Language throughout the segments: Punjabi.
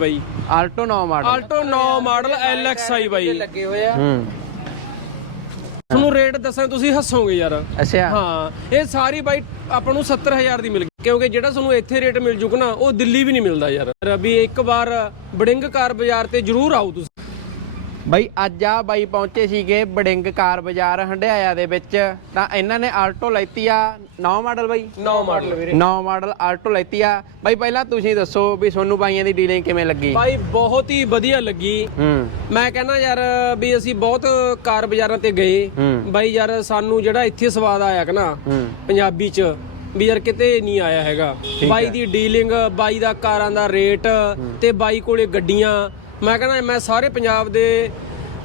ਬਾਈ। Alto 9 model. Alto 9 model LXI ਬਾਈ। ਲੱਗੇ ਹੋਏ ਆ। ਹੂੰ। ਤੁਹਾਨੂੰ ਰੇਟ ਦੱਸਾਂ ਤੁਸੀਂ ਹੱਸੋਗੇ ਯਾਰ। ਅੱਛਾ। ਹਾਂ ਇਹ ਸਾਰੀ ਬਾਈ ਆਪਾਂ ਨੂੰ 70000 ਦੀ ਮਿਲ ਗਈ। ਕਿਉਂਕਿ ਜਿਹੜਾ ਤੁਹਾਨੂੰ ਇੱਥੇ ਰੇਟ ਮਿਲ ਜੂਗਾ ਨਾ ਉਹ ਦਿੱਲੀ ਵੀ ਨਹੀਂ ਮਿਲਦਾ ਯਾਰ ਵੀ ਇੱਕ ਵਾਰ ਬੜਿੰਗ ਕਾਰ ਬਾਜ਼ਾਰ ਤੇ ਜ਼ਰੂਰ ਆਓ ਤੁਸੀਂ। ਬਾਈ ਅੱਜ ਆ ਬਾਈ ਪਹੁੰਚੇ ਸੀਗੇ ਬੜਿੰਗ ਕਾਰ ਬਾਜ਼ਾਰ ਹੰਡਿਆਇਆ ਦੇ ਵਿੱਚ। ਤਾਂ ਇਹਨਾਂ ਨੇ ਆਲਟੋ ਲੈਤੀ ਆ। 9 ਮਾਡਲ ਬਾਈ? 9 ਮਾਡਲ ਵੀਰੇ। 9 ਮਾਡਲ ਆਲਟੋ ਲੈਤੀ ਆ। ਬਾਈ ਪਹਿਲਾਂ ਤੁਸੀਂ ਦੱਸੋ ਵੀ ਸੋਨੂੰ ਬਾਈਆਂ ਦੀ ਡੀਲਿੰਗ ਕਿਵੇਂ ਲੱਗੀ? ਬਾਈ ਬਹੁਤ ਹੀ ਵਧੀਆ ਲੱਗੀ। ਮੈਂ ਕਹਿੰਦਾ ਯਾਰ ਵੀ ਅਸੀਂ ਬਹੁਤ ਕਾਰ ਬਾਜ਼ਾਰਾਂ ਤੇ ਗਏ। ਬਾਈ ਯਾਰ ਸਾਨੂੰ ਜਿਹੜਾ ਇੱਥੇ ਸਵਾਦ ਆਇਆ ਕਿ ਨਾ ਪੰਜਾਬੀ ਚ ਵੀ ਯਾਰ ਕਿਤੇ ਨਹੀਂ ਆਇਆ ਹੈਗਾ। ਬਾਈ ਦੀ ਡੀਲਿੰਗ ਬਾਈ ਦਾ ਕਾਰਾਂ ਦਾ ਰੇਟ ਤੇ ਬਾਈ ਕੋਲੇ ਗੱਡੀਆਂ ਮੈਂ ਕਹਿੰਦਾ ਮੈਂ ਸਾਰੇ ਪੰਜਾਬ ਦੇ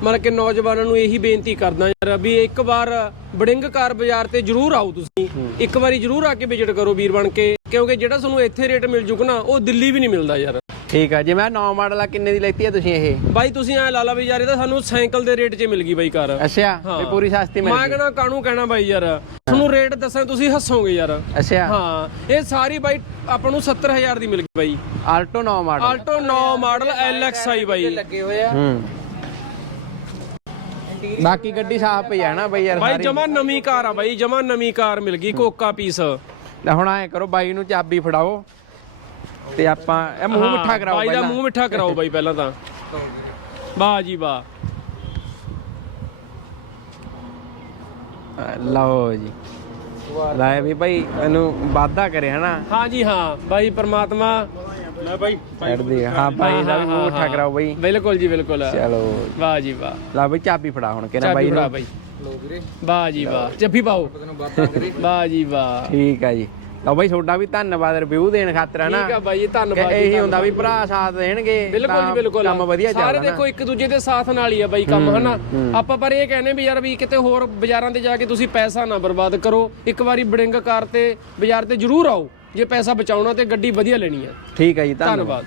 ਮਤਲਬ ਕਿ ਨੌਜਵਾਨਾਂ ਨੂੰ ਇਹੀ ਬੇਨਤੀ ਕਰਦਾ ਯਾਰ ਵੀ ਇੱਕ ਵਾਰ ਬੜਿੰਗ ਕਾਰ ਬਾਜ਼ਾਰ ਤੇ ਜਰੂਰ ਆਓ ਤੁਸੀਂ। ਇੱਕ ਵਾਰੀ ਜਰੂਰ ਆ ਕੇ ਵਿਜ਼ਿਟ ਕਰੋ ਵੀਰ ਬਣ ਕੇ ਕਿਉਂਕਿ ਜਿਹੜਾ ਤੁਹਾਨੂੰ ਇੱਥੇ ਰੇਟ ਮਿਲ ਜੂਗਾ ਨਾ ਉਹ ਦਿੱਲੀ ਵੀ ਨਹੀਂ ਮਿਲਦਾ ਯਾਰ। ਠੀਕ ਆ ਜਿਵੇਂ 9 ਮਾਡਲ ਆ ਕਿੰਨੇ ਦੀ ਲੈਤੀ ਆ ਤੁਸੀਂ ਇਹ? ਬਾਈ ਤੁਸੀਂ ਐ ਲਾਲਾ ਵੀ ਯਾਰ ਇਹ ਤਾਂ ਸਾਨੂੰ ਸਾਈਕਲ ਦੇ ਰੇਟ 'ਚ ਮਿਲ ਗਈ ਬਾਈ ਕਾਰ। ਅੱਛਾ ਤੇ ਪੂਰੀ ਸਸਤੀ ਮਿਲ ਮੈਂ ਗਈ। ਕਹਿੰਦਾ ਕਾਹਨੂੰ ਕਹਿਣਾ ਬਾਈ ਯਾਰ? ਤੁਹਾਨੂੰ ਰੇਟ ਦੱਸਾਂ ਤੁਸੀਂ ਹੱਸੋਗੇ ਯਾਰ। ਅੱਛਾ। ਹਾਂ ਇਹ ਸਾਰੀ ਬਾਈ ਆਪਾਂ ਨੂੰ 70000 ਦੀ ਮਿਲ ਗਈ ਬਾਈ। Alto 9 model. Alto 9 model LXI ਬਾਈ। ਲੱਗੇ ਹੋਏ ਆ। ਹੂੰ। ਬਾਕੀ ਗੱਡੀ ਸਾਫ਼ ਪਈ ਆ ਨਾ ਬਾਈ ਯਾਰ ਬਾਈ ਸਾਰੀ। ਜਮਾ ਨਵੀਂ ਕਾਰ ਆ ਬਾਈ ਜਮਾ ਨਵੀਂ ਕਾਰ ਮਿਲ ਗਈ ਕੋਕਾ ਪੀਸ ਲੈ ਹੁਣ ਐ ਕਰੋ ਬਾਈ ਨੂੰ ਚਾਬੀ ਫੜਾਓ। ਤੇ ਆਪਾਂ ਇਹ ਮੂੰਹ ਮਿੱਠਾ ਕਰਾਓ ਬਾਈ ਦਾ ਪਹਿਲਾਂ। ਮੂੰਹ ਮਿੱਠਾ ਕਰਾਓ ਬਾਈ ਪਹਿਲਾਂ ਤਾਂ। ਵਾਹ ਜੀ ਵਾਹ। ਲਓ ਜੀ। ਲੈ ਵੀ ਭਾਈ ਇਹਨੂੰ ਵਾਦਾ ਕਰੇ ਹਨਾ ਹਾਂ ਜੀ ਹਾਂ। ਬਾਈ ਪ੍ਰਮਾਤਮਾ ਲੈ ਬਾਈ ਛੱਡਦੀ ਹਾਂ ਬਾਈ ਦਾ ਵੀ ਮੂੰਹ ਮਿੱਠਾ ਕਰਾਓ ਬਾਈ। ਬਿਲਕੁਲ ਜੀ ਬਿਲਕੁਲ। ਚਲੋ। ਵਾਹ ਜੀ ਵਾਹ। ਲੈ ਬਈ ਚਾਬੀ ਫੜਾ ਹੁਣ ਚਾਬੀ ਬਾਈ ਨੂੰ। ਬਾਈ। ਲੋ ਵੀਰੇ। ਵਾਹ ਜੀ ਵਾਹ। ਜੱਫੀ ਪਾਓ। ਤੈਨੂੰ ਬਾਤਾਂ ਕਰੀ। ਵਾਹ ਜੀ ਵਾਹ। ਠੀਕ ਆ ਜੀ। ਲਓ ਬਾਈ ਤੁਹਾਡਾ ਵੀ ਧੰਨਵਾਦ ਰਿਵਿਊ ਦੇਣ ਖਾਤਰ ਹਨਾ ਠੀਕ ਆ ਬਾਈ ਜੀ ਧੰਨਵਾਦ ਜੀ, ਇਹੀ ਹੁੰਦਾ। ਵੀ ਭਰਾ ਸਾਥ ਦੇਣਗੇ ਬਿਲਕੁਲ ਜੀ ਬਿਲਕੁਲ। ਕੰਮ ਵਧੀਆ ਸਾਰੇ ਚੱਲਦਾ ਦੇਖੋ ਇੱਕ ਦੂਜੇ ਦੇ ਸਾਥ ਨਾਲ ਹੀ ਆ ਬਾਈ ਕੰਮ ਹਨਾ? ਆਪਾਂ ਪਰ ਇਹ ਕਹਿੰਦੇ ਵੀ ਯਾਰ ਵੀ ਕਿਤੇ ਹੋਰ ਬਾਜ਼ਾਰਾਂ ਤੇ ਜਾ ਕੇ ਤੁਸੀਂ ਪੈਸਾ ਨਾ ਬਰਬਾਦ ਕਰੋ ਇੱਕ ਵਾਰੀ ਬੜਿੰਗ ਕਾਰ ਤੇ ਬਾਜ਼ਾਰ ਤੇ ਜ਼ਰੂਰ ਆਓ ਜੇ ਪੈਸਾ ਬਚਾਉਣਾ ਤੇ ਗੱਡੀ ਵਧੀਆ ਲੈਣੀ ਆ। ਠੀਕ ਆ ਜੀ ਧੰਨਵਾਦ।